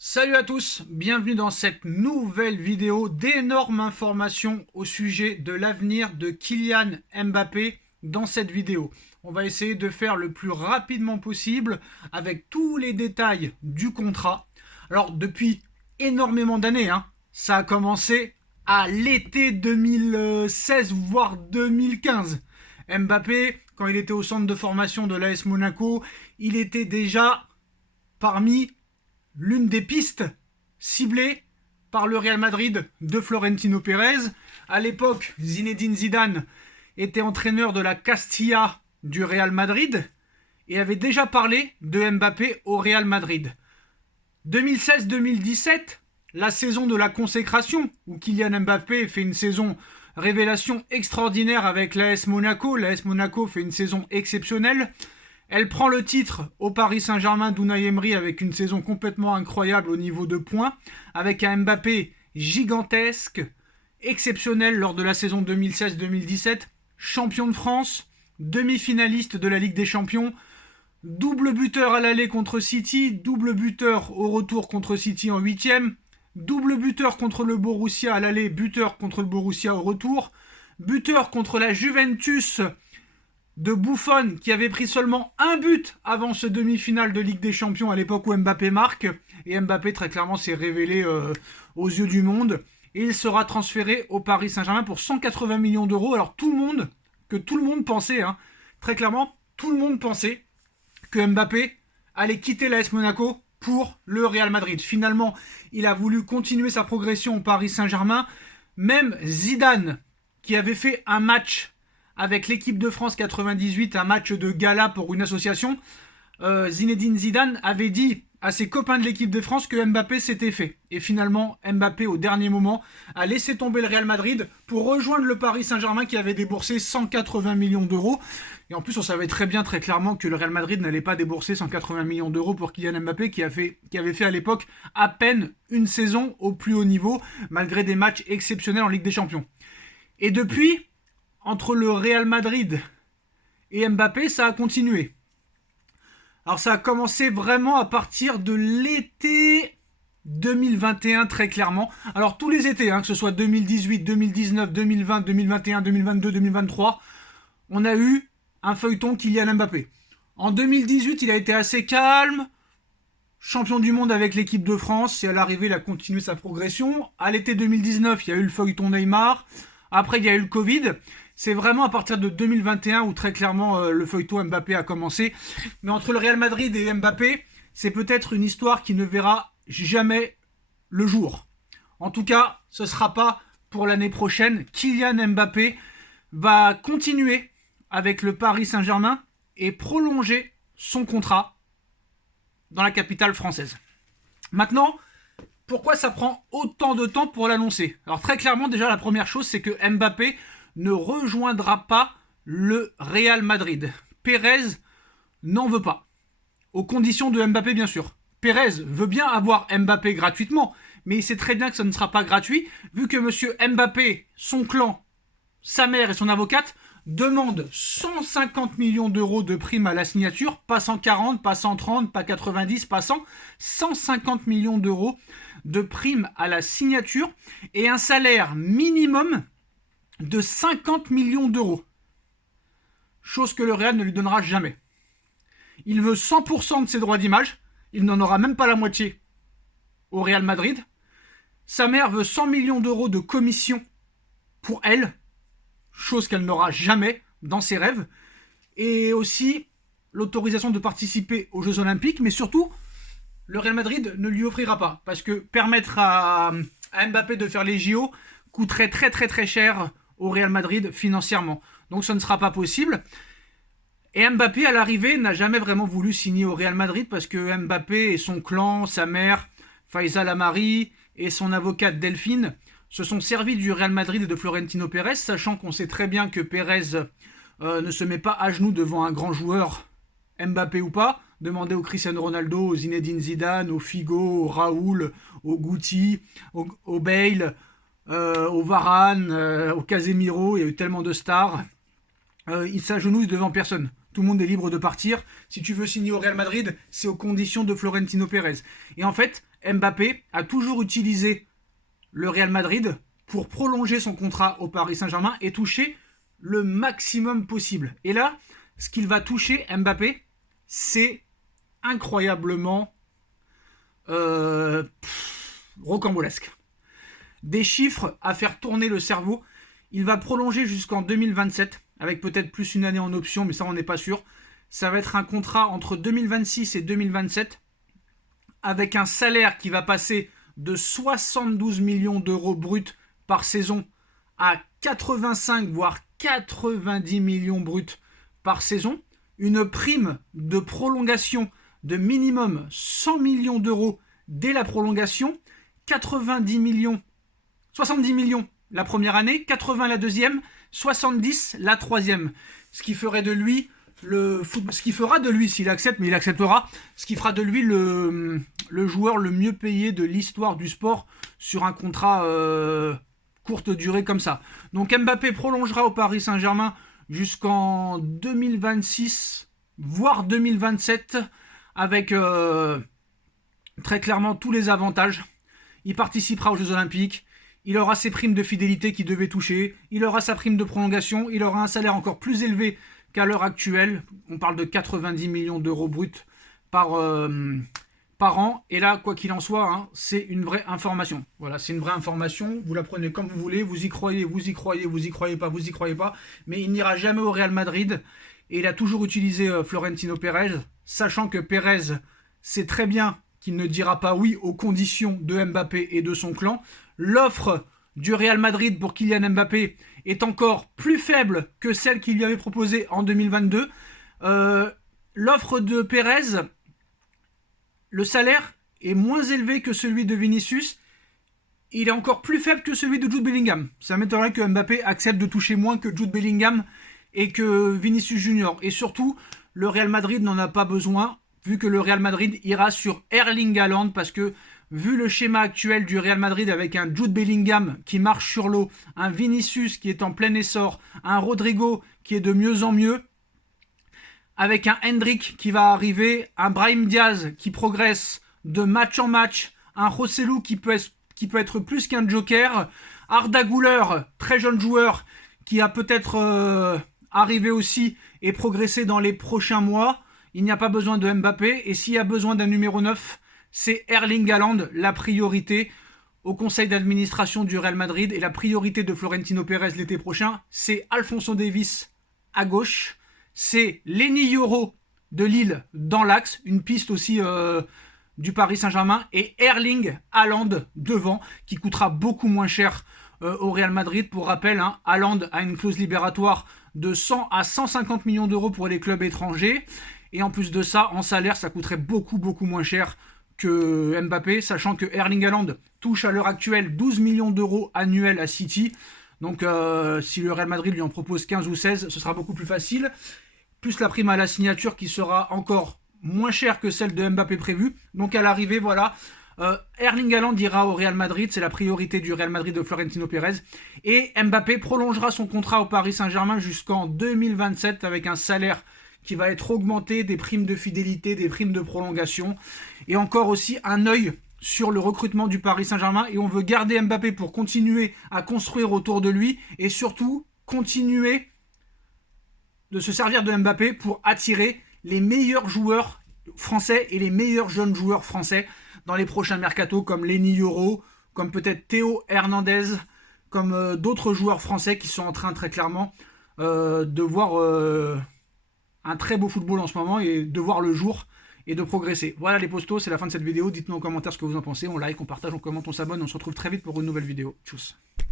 Salut à tous, bienvenue dans cette nouvelle vidéo d'énormes informations au sujet de l'avenir de Kylian Mbappé. Dans cette vidéo, on va essayer de faire le plus rapidement possible avec tous les détails du contrat. Alors depuis énormément d'années, ça a commencé à l'été 2016 voire 2015. Mbappé, quand il était au centre de formation de l'AS Monaco, il était déjà parmi l'une des pistes ciblées par le Real Madrid de Florentino Pérez. À l'époque, Zinedine Zidane était entraîneur de la Castilla du Real Madrid et avait déjà parlé de Mbappé au Real Madrid. 2016-2017, la saison de la consécration, où Kylian Mbappé fait une saison révélation extraordinaire avec l'AS Monaco. L'AS Monaco fait une saison exceptionnelle. Elle prend le titre au Paris Saint-Germain d'Unai Emery avec une saison complètement incroyable au niveau de points, avec un Mbappé gigantesque, exceptionnel lors de la saison 2016-2017, champion de France, demi-finaliste de la Ligue des Champions, double buteur à l'aller contre City, double buteur au retour contre City en 8e, double buteur contre le Borussia à l'aller, buteur contre le Borussia au retour, buteur contre la Juventus de Buffon qui avait pris seulement un but avant ce demi-finale de Ligue des Champions à l'époque où Mbappé marque. Et Mbappé très clairement s'est révélé aux yeux du monde. Et il sera transféré au Paris Saint-Germain pour 180 millions d'euros. Alors tout le monde pensait, très clairement, tout le monde pensait que Mbappé allait quitter l'AS Monaco pour le Real Madrid. Finalement, il a voulu continuer sa progression au Paris Saint-Germain. Même Zidane, qui avait fait un match avec l'équipe de France 98, un match de gala pour une association, Zinedine Zidane avait dit à ses copains de l'équipe de France que Mbappé s'était fait. Et finalement, Mbappé, au dernier moment, a laissé tomber le Real Madrid pour rejoindre le Paris Saint-Germain qui avait déboursé 180 millions d'euros. Et en plus, on savait très bien, très clairement que le Real Madrid n'allait pas débourser 180 millions d'euros pour Kylian Mbappé qui avait fait à l'époque à peine une saison au plus haut niveau, malgré des matchs exceptionnels en Ligue des Champions. Et depuis, entre le Real Madrid et Mbappé, ça a continué. Alors ça a commencé vraiment à partir de l'été 2021 très clairement. Alors tous les étés, que ce soit 2018, 2019, 2020, 2021, 2022, 2023, on a eu un feuilleton Kylian Mbappé. En 2018, il a été assez calme, champion du monde avec l'équipe de France, et à l'arrivée, il a continué sa progression. À l'été 2019, il y a eu le feuilleton Neymar. Après, il y a eu le Covid. C'est vraiment à partir de 2021 où très clairement le feuilleton Mbappé a commencé. Mais entre le Real Madrid et Mbappé, c'est peut-être une histoire qui ne verra jamais le jour. En tout cas, ce ne sera pas pour l'année prochaine. Kylian Mbappé va continuer avec le Paris Saint-Germain et prolonger son contrat dans la capitale française. Maintenant, pourquoi ça prend autant de temps pour l'annoncer ? Alors très clairement, déjà la première chose, c'est que Mbappé ne rejoindra pas le Real Madrid. Pérez n'en veut pas. Aux conditions de Mbappé, bien sûr. Pérez veut bien avoir Mbappé gratuitement, mais il sait très bien que ça ne sera pas gratuit, vu que monsieur Mbappé, son clan, sa mère et son avocate demandent 150 millions d'euros de prime à la signature, pas 140, pas 130, pas 90, pas 100, 150 millions d'euros de prime à la signature et un salaire minimum de 50 millions d'euros. Chose que le Real ne lui donnera jamais. Il veut 100% de ses droits d'image. Il n'en aura même pas la moitié au Real Madrid. Sa mère veut 100 millions d'euros de commission pour elle. Chose qu'elle n'aura jamais dans ses rêves. Et aussi l'autorisation de participer aux Jeux Olympiques. Mais surtout, le Real Madrid ne lui offrira pas. Parce que permettre à Mbappé de faire les JO coûterait très très très cher au Real Madrid financièrement. Donc ce ne sera pas possible. Et Mbappé, à l'arrivée, n'a jamais vraiment voulu signer au Real Madrid parce que Mbappé et son clan, sa mère, Faisal Amari et son avocate Delphine se sont servis du Real Madrid et de Florentino Pérez, sachant qu'on sait très bien que Pérez ne se met pas à genoux devant un grand joueur, Mbappé ou pas. Demandez au Cristiano Ronaldo, au Zinedine Zidane, au Figo, au Raoul, au Guti, au Bale, au Varane, au Casemiro, il y a eu tellement de stars. Il s'agenouille devant personne. tout le monde est libre de partir. Si tu veux signer au Real Madrid, c'est aux conditions de Florentino Pérez. Et en fait, Mbappé a toujours utilisé le Real Madrid pour prolonger son contrat au Paris Saint-Germain et toucher le maximum possible. Et là, ce qu'il va toucher, Mbappé, c'est incroyablement rocambolesque. Des chiffres à faire tourner le cerveau. Il va prolonger jusqu'en 2027, avec peut-être plus une année en option, mais ça on n'est pas sûr. Ça va être un contrat entre 2026 et 2027, avec un salaire qui va passer de 72 millions d'euros bruts par saison à 85 voire 90 millions bruts par saison. Une prime de prolongation de minimum 100 millions d'euros dès la prolongation, 70 millions la première année, 80 la deuxième, 70 la troisième. Ce qui fera de lui, s'il accepte, mais il acceptera, ce qui fera de lui le joueur le mieux payé de l'histoire du sport sur un contrat courte durée comme ça. Donc Mbappé prolongera au Paris Saint-Germain jusqu'en 2026, voire 2027, avec très clairement tous les avantages. Il participera aux Jeux Olympiques. Il aura ses primes de fidélité qu'il devait toucher. Il aura sa prime de prolongation. Il aura un salaire encore plus élevé qu'à l'heure actuelle. On parle de 90 millions d'euros bruts par an. Et là, quoi qu'il en soit, hein, c'est une vraie information. Voilà, c'est une vraie information. Vous la prenez comme vous voulez. Vous y croyez pas. Mais il n'ira jamais au Real Madrid. Et il a toujours utilisé Florentino Pérez, sachant que Pérez sait très bien qu'il ne dira pas oui aux conditions de Mbappé et de son clan. L'offre du Real Madrid pour Kylian Mbappé est encore plus faible que celle qu'il lui avait proposée en 2022. L'offre de Pérez, le salaire est moins élevé que celui de Vinicius. Il est encore plus faible que celui de Jude Bellingham. Ça m'étonnerait que Mbappé accepte de toucher moins que Jude Bellingham et que Vinicius Junior. Et surtout, le Real Madrid n'en a pas besoin, vu que le Real Madrid ira sur Erling Haaland, parce que vu le schéma actuel du Real Madrid avec un Jude Bellingham qui marche sur l'eau, un Vinicius qui est en plein essor, un Rodrigo qui est de mieux en mieux, avec un Hendrick qui va arriver, un Brahim Diaz qui progresse de match en match, un Joselu qui peut être plus qu'un joker, Arda Güler, très jeune joueur, qui a peut-être arrivé aussi et progressé dans les prochains mois. Il n'y a pas besoin de Mbappé, et s'il y a besoin d'un numéro 9, c'est Erling Haaland, la priorité au conseil d'administration du Real Madrid, et la priorité de Florentino Pérez l'été prochain, c'est Alphonso Davies à gauche, c'est Lenny Yoro de Lille dans l'axe, une piste aussi du Paris Saint-Germain, et Erling Haaland devant, qui coûtera beaucoup moins cher au Real Madrid. Pour rappel, hein, Haaland a une clause libératoire de 100 à 150 millions d'euros pour les clubs étrangers, et en plus de ça, en salaire, ça coûterait beaucoup moins cher que Mbappé, sachant que Erling Haaland touche à l'heure actuelle 12 millions d'euros annuels à City. Donc si le Real Madrid lui en propose 15 ou 16, ce sera beaucoup plus facile. Plus la prime à la signature qui sera encore moins chère que celle de Mbappé prévue. Donc à l'arrivée, voilà, Erling Haaland ira au Real Madrid, c'est la priorité du Real Madrid de Florentino Pérez. Et Mbappé prolongera son contrat au Paris Saint-Germain jusqu'en 2027 avec un salaire qui va être augmenté, des primes de fidélité, des primes de prolongation, et encore aussi un œil sur le recrutement du Paris Saint-Germain. Et on veut garder Mbappé pour continuer à construire autour de lui, et surtout continuer de se servir de Mbappé pour attirer les meilleurs joueurs français et les meilleurs jeunes joueurs français dans les prochains mercatos, comme Lenny Yoro, comme peut-être Théo Hernandez, comme d'autres joueurs français qui sont en train très clairement de voir un très beau football en ce moment, et de voir le jour et de progresser. Voilà les postos, c'est la fin de cette vidéo. Dites-nous en commentaire ce que vous en pensez. On like, on partage, on commente, on s'abonne. On se retrouve très vite pour une nouvelle vidéo. Tchuss.